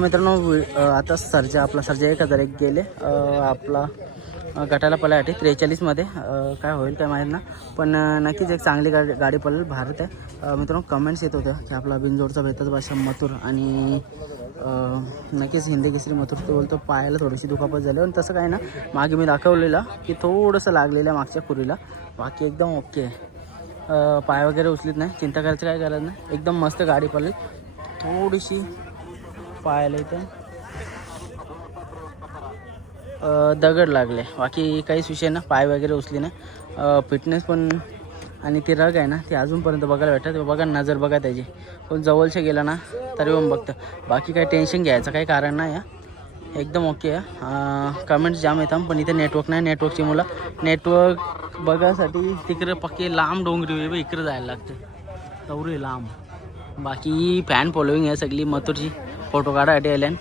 मित्रांनो वि- आता सरजा आपला सरजा एक हजार एक गेले. आपला गटाला पलायसाठी त्रेचाळीसमध्ये काय होईल काय माहीत ना. पण नक्कीच एक चांगली गाडी गाडी पळेल भारत आहे. मित्रांनो कमेंट्स येत होत्या की आपला बिंजोडचा भेटत भाषा मथुर आणि नक्कीच हिंदी केसरी मथुर तो बोलतो पायाला थोडीशी दुखापत झाली. आणि तसं काय ना मागे मी दाखवलेलं की थोडंसं लागलेलं आहे मागच्या खुरीला बाकी एकदम ओके आहे. पाय वगैरे उचलीत नाही. चिंता करायचं काय गरज नाही. एकदम मस्त गाडी पडली थोडीशी पाहायला इथं. दगड लागले. बाकी काहीच विषय ना पाय वगैरे उचली नाही. फिटनेस पण आणि ती रग आहे ना ती अजूनपर्यंत बघायला भेटतात बघा नजर बघा त्याची. पण जवळच्या गेला ना तरी पण बघतं. बाकी काही टेन्शन घ्यायचं काही कारण नाही आहे एकदम ओके आहे. कमेंट्स जाम येतात पण इथे नेटवर्क नाही. नेटवर्कची मुलं नेटवर्क बघायसाठी तिकडे पक्के लांब डोंगरी आहे इकडे जायला लागते. तेवढी लांब. बाकी फॅन फॉलोईंग आहे सगळी मथुरची. फोटो काढायसाठी आल्यान.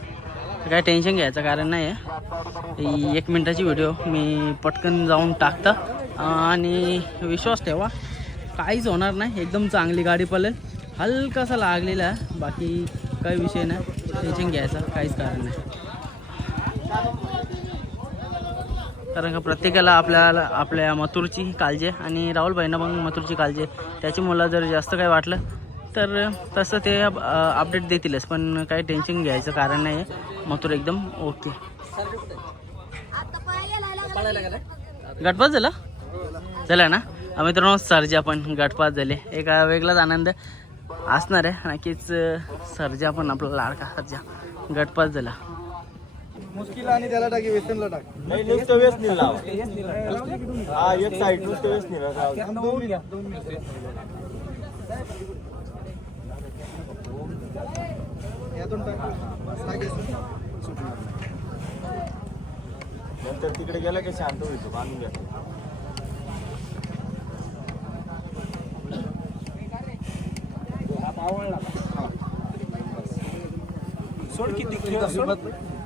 काय टेन्शन घ्यायचं कारण नाही आहे एक मिनटाची व्हिडिओ मी पटकन जाऊन टाकता. आणि विश्वास ठेवा काहीच होणार नाही. एकदम चांगली गाडी पळेल. हलकासा लागलेला आहे बाकी काही विषय नाही. टेन्शन घ्यायचं काहीच कारण नाही. कारण का प्रत्येकाला आपल्याला आपल्या मथुरची काळजी आणि राहुल भाईंना पण मथुरची काळजी त्याची मला जर जास्त काही वाटलं तर तसं ते अपडेट देतीलच पण काही टेन्शन घ्यायचं कारण नाही आहे मथुर एकदम ओके गटपास झाला? झाला ना? आम्ही मित्रांनो सर्जा पण गटपास झाले. एक वेगळाच आनंद असणार आहे. नक्कीच सर्जा पण आपला लाडका सर्जा. गटपास झाला. मुश्किल आणि त्याला टाकी वेसनला टाक. नाही नुसतं वेस नाही लाव हा एक साईड नुसतं वेस नाही टाक टाक. सुटणार. नंतर तिकडे गेला की शांत होतो बांधून घ्या सोड किती सोड